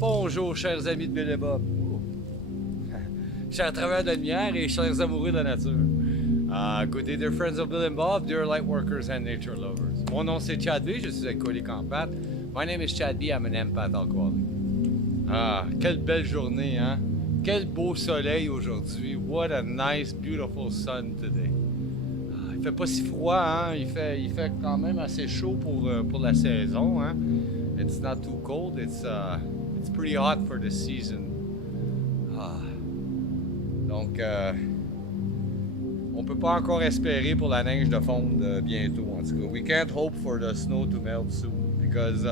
Bonjour, chers amis de Bill et Bob. Chers travailleurs de lumière et chers amoureux de la nature. Good day, dear friends of Bill and Bob, dear light workers and nature lovers. Mon nom c'est Chad B, je suis alcoolique en pâte. My name is Chad B, I'm an empath alcoholic. Quelle belle journée, hein? Quel beau soleil aujourd'hui. What a nice, beautiful sun today. Il fait pas si froid, hein? Il fait quand même assez chaud pour la saison, hein? It's not too cold, it's pretty hot for the season. Donc, on peut pas encore espérer pour la neige de fondre bientôt, en tout cas. We can't hope for the snow to melt soon, because...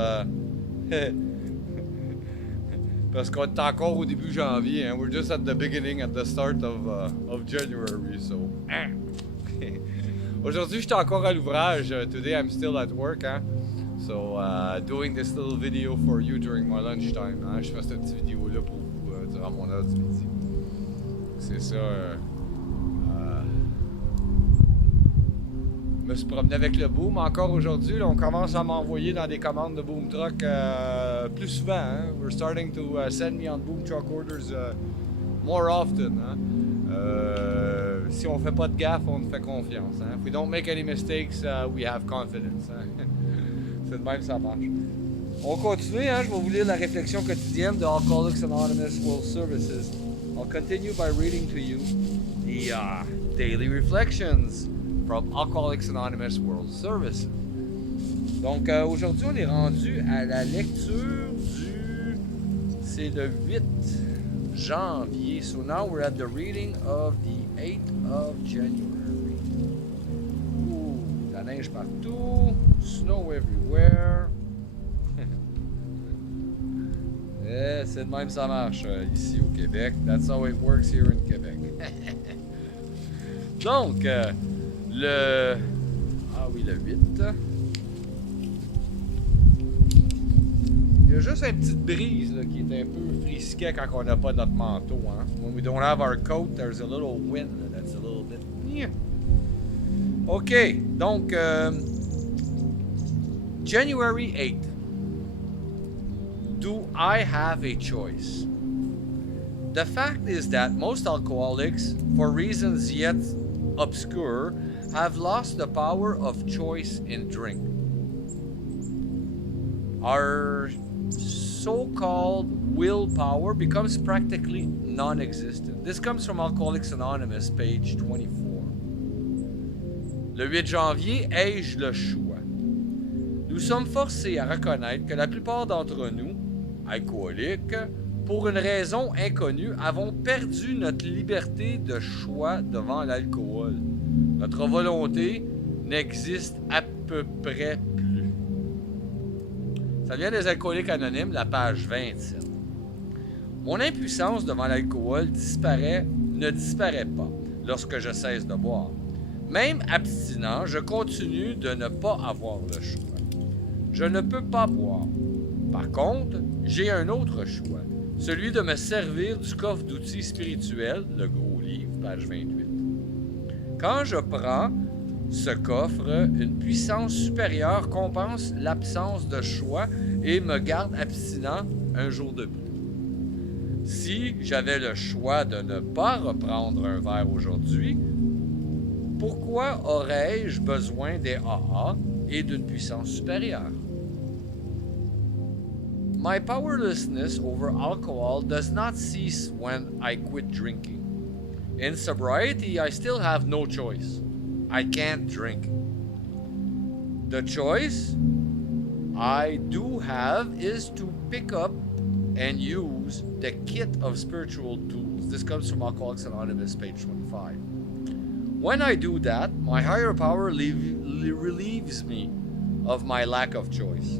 parce qu'on est encore au début janvier, hein? We're just at the beginning, at the start of January, so... Aujourd'hui, j'étais encore à l'ouvrage. Today, I'm still at work, hein? So, doing this little video for you during my lunchtime. Hein? Je fais cette petite vidéo-là pour vous durant mon heure du midi. C'est ça. Je me suis promené avec le Boom encore aujourd'hui. Là, on commence à m'envoyer dans des commandes de Boom Truck plus souvent. Hein? We're starting to send me on Boom Truck orders more often. Hein? Si on fait pas de gaffe, on fait confiance. Hein? If we don't make any mistakes, we have confidence. Hein? C'est de même, ça marche. On continue, hein? Je vais vous lire la réflexion quotidienne de Alcoholics Anonymous World Services. I'll continue by reading to you the daily reflections from Alcoholics Anonymous World Services. Donc, aujourd'hui, on est rendu à la lecture c'est le 8 janvier. So now we're at the reading of the 8th of January. Ooh, la neige partout, snow everywhere. C'est de même ça marche ici au Québec. That's how it works here in Québec. Donc, le 8. Il y a juste une petite brise là, qui est un peu frisquet quand on n'a pas notre manteau. Hein? When we don't have our coat, there's a little wind that's a little bit... OK, donc, January 8th. Do I have a choice? The fact is that most alcoholics, for reasons yet obscure, have lost the power of choice in drink. Our so-called willpower becomes practically non-existent. This comes from Alcoholics Anonymous, page 24. Le 8 janvier, ai-je le choix? Nous sommes forcés à reconnaître que la plupart d'entre nous, alcooliques, pour une raison inconnue, avons perdu notre liberté de choix devant l'alcool. Notre volonté n'existe à peu près plus. Ça vient des Alcooliques Anonymes, la page 27. Mon impuissance devant l'alcool ne disparaît pas lorsque je cesse de boire. Même abstinent, je continue de ne pas avoir le choix. Je ne peux pas boire. Par contre, j'ai un autre choix, celui de me servir du coffre d'outils spirituels, le gros livre, page 28. Quand je prends ce coffre, une puissance supérieure compense l'absence de choix et me garde abstinent un jour de plus. Si j'avais le choix de ne pas reprendre un verre aujourd'hui, pourquoi aurais-je besoin des AA et d'une puissance supérieure? My powerlessness over alcohol does not cease when I quit drinking. In sobriety, I still have no choice. I can't drink. The choice I do have is to pick up and use the kit of spiritual tools. This comes from Alcoholics Anonymous, page 25. When I do that, my higher power relieves me of my lack of choice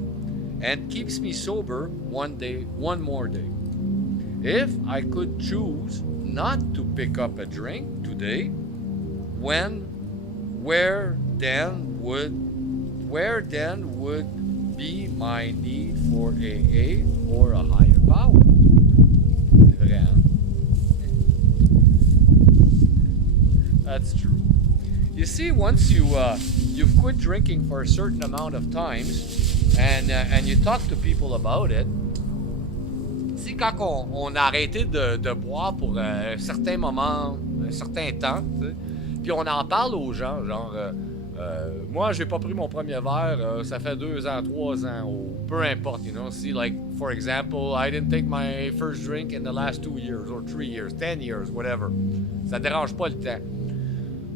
and keeps me sober one more day. If I could choose not to pick up a drink today, where then would be my need for AA or a higher power? C'est vrai, hein? That's true. You see, once you've quit drinking for a certain amount of times, and you talk to people about it, Tu sais, quand on a arrêté de boire pour un certain moment, un certain temps, tu sais, puis on en parle aux gens, genre, moi, j'ai pas pris mon premier verre, ça fait 2 ans, 3 ans, ou peu importe, you know. See, like, for example, I didn't take my first drink in the last 2 years, or 3 years, 10 years, whatever. Ça dérange pas le temps.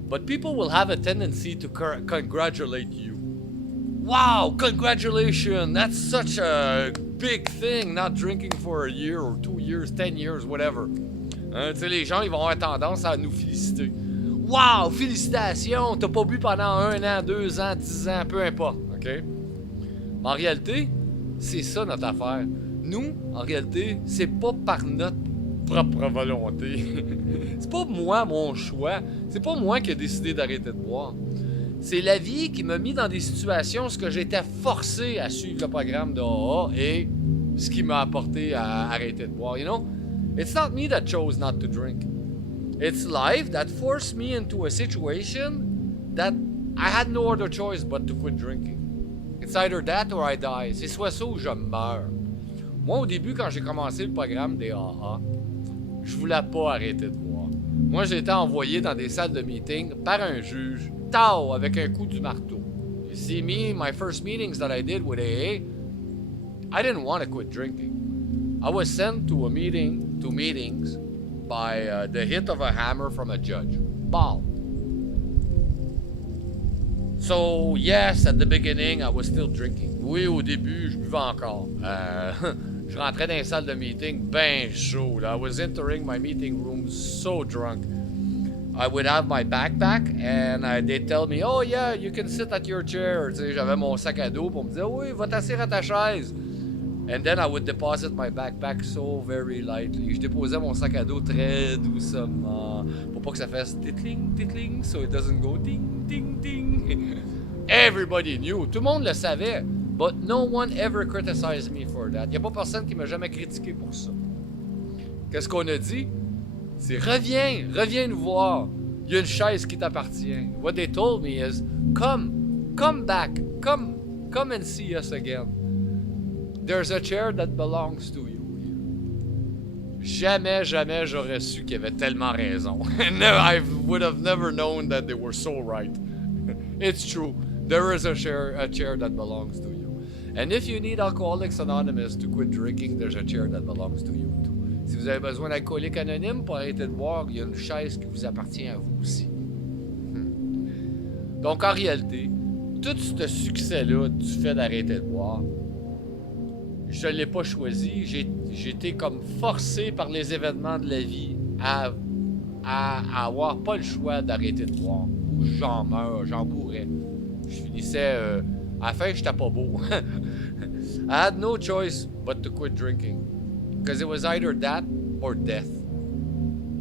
But people will have a tendency to congratulate you. Wow, congratulations! That's such a big thing, not drinking for a year or 2 years, 10 years, whatever. Hein, tu sais, les gens, ils vont avoir tendance à nous féliciter. Wow, félicitations, t'as pas bu pendant 1 an, 2 ans, 10 ans, peu importe, ok? Mais en réalité, c'est ça notre affaire. Nous, en réalité, c'est pas par notre propre volonté. C'est pas moi, mon choix. C'est pas moi qui ai décidé d'arrêter de boire. C'est la vie qui m'a mis dans des situations où j'étais forcé à suivre le programme de AA et ce qui m'a apporté à arrêter de boire. You know, it's not me that chose not to drink. It's life that forced me into a situation that I had no other choice but to quit drinking. It's either that or I die. C'est soit ça ou je meurs. Moi, au début, quand j'ai commencé le programme des AA, je voulais pas arrêter de boire. Moi, j'ai été envoyé dans des salles de meeting par un juge, tao, avec un coup du marteau. You see, my first meetings that I did with AA, I didn't want to quit drinking. I was sent to meetings by the hit of a hammer from a judge. Bow. So, yes, at the beginning, I was still drinking. Oui, au début, je buvais encore. Je rentrais dans les salles de meeting ben chaud. Là. I was entering my meeting room so drunk. I would have my backpack and they'd tell me, oh yeah, you can sit at your chair. Tu sais, j'avais mon sac à dos pour me dire, oui, va t'asseoir à ta chaise. And then I would deposit my backpack so very lightly. Je déposais mon sac à dos très doucement pour pas que ça fasse titling, titling, so it doesn't go ding, ding, ding. Everybody knew. Tout le monde le savait. But no one ever criticized me for that. Y a pas personne qui m'a jamais critiqué pour ça. Qu'est-ce qu'on a dit? C'est reviens nous voir. Il y a une chaise qui t'appartient. What they told me is, come back, come and see us again. There's a chair that belongs to you. Jamais j'aurais su qu'ils avaient tellement raison. I would have never known that they were so right. It's true. There is a chair that belongs to you. And if you need Alcoholics Anonymous to quit drinking, there's a chair that belongs to you too. Si vous avez besoin d'alcoolique anonyme pour arrêter de boire, il y a une chaise qui vous appartient à vous aussi. Donc en réalité, tout ce succès-là du fait d'arrêter de boire, je ne l'ai pas choisi. J'ai été comme forcé par les événements de la vie à avoir pas le choix d'arrêter de boire. Ou j'en mourrais. Je finissais... à la fin, j'étais pas beau. I had no choice but to quit drinking. Because it was either that or death.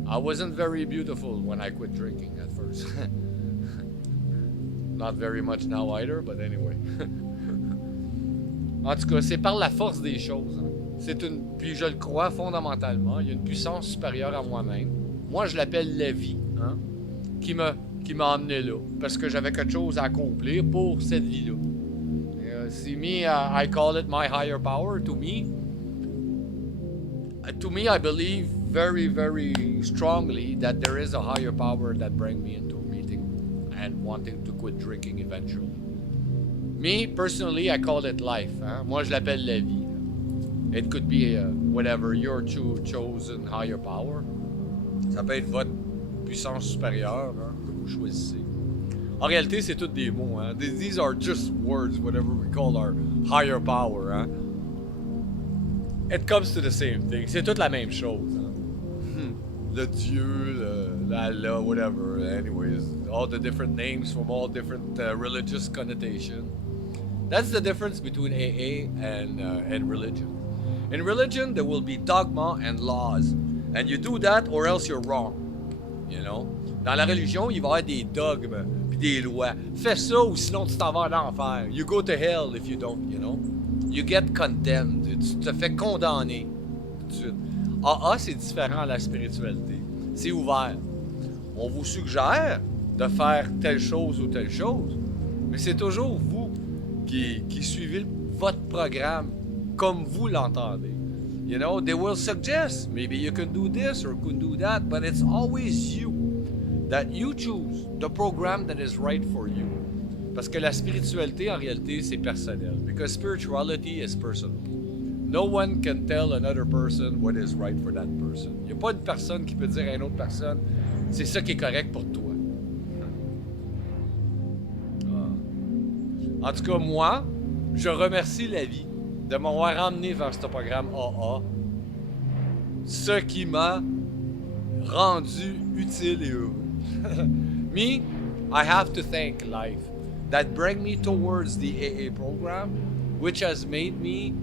I wasn't very beautiful when I quit drinking at first. Not very much now either, but anyway. En tout cas, c'est par la force des choses. Hein. Puis je le crois fondamentalement, il y a une puissance supérieure à moi-même. Moi, je l'appelle la vie, hein, qui m'a emmené là. Parce que j'avais quelque chose à accomplir pour cette vie-là. See me, I call it my higher power. To me, I believe very, very strongly that there is a higher power that bring me into a meeting and wanting to quit drinking eventually. Me, personally, I call it life. Hein? Moi, je l'appelle la vie. It could be whatever, your chosen higher power. Ça peut être votre puissance supérieure, hein, que vous choisissez. En réalité, c'est tous des mots. Hein? These are just words, whatever we call our higher power. Hein? It comes to the same thing. C'est toute la même chose. Hein? Le Dieu, l'Allah, whatever. Anyways, all the different names from all different religious connotation. That's the difference between AA and religion. In religion, there will be dogma and laws. And you do that or else you're wrong. You know? Dans la religion, il va y avoir des dogmes puis des lois. Fais ça ou sinon tu t'en vas à l'enfer. You go to hell if you don't, you know? You get condemned. Tu te fais condamner tout de suite. AA, c'est différent à la spiritualité. C'est ouvert. On vous suggère de faire telle chose ou telle chose, mais c'est toujours vous qui suivez votre programme comme vous l'entendez. You know, they will suggest maybe you can do this or can do that, but it's always you. That you choose the program that is right for you. Parce que la spiritualité, en réalité, c'est personnel. Because spirituality is personal. No one can tell another person what is right for that person. Il n'y a pas une personne qui peut dire à une autre personne, c'est ça qui est correct pour toi. En tout cas, moi, je remercie la vie de m'avoir emmené vers ce programme AA. Ce qui m'a rendu utile et heureux. Me, I have to thank life that bring me towards the AA program, which has made me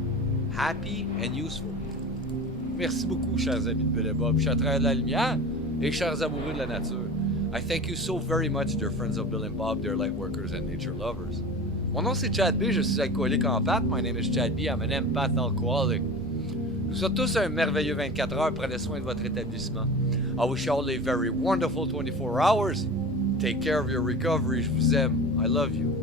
happy and useful. Merci beaucoup, chers amis de Bill et Bob, chers travailleurs de la lumière et chers amoureux de la nature. I thank you so very much, dear friends of Bill and Bob, dear light workers and nature lovers. Mon nom c'est Chad B, je suis alcoolique en pâte. My name is Chad B, I'm an empath alcoholic. Nous sommes tous un merveilleux 24 heures. Prenez soin de votre établissement. I wish you all a very wonderful 24 hours. Take care of your recovery. Je vous aime. I love you.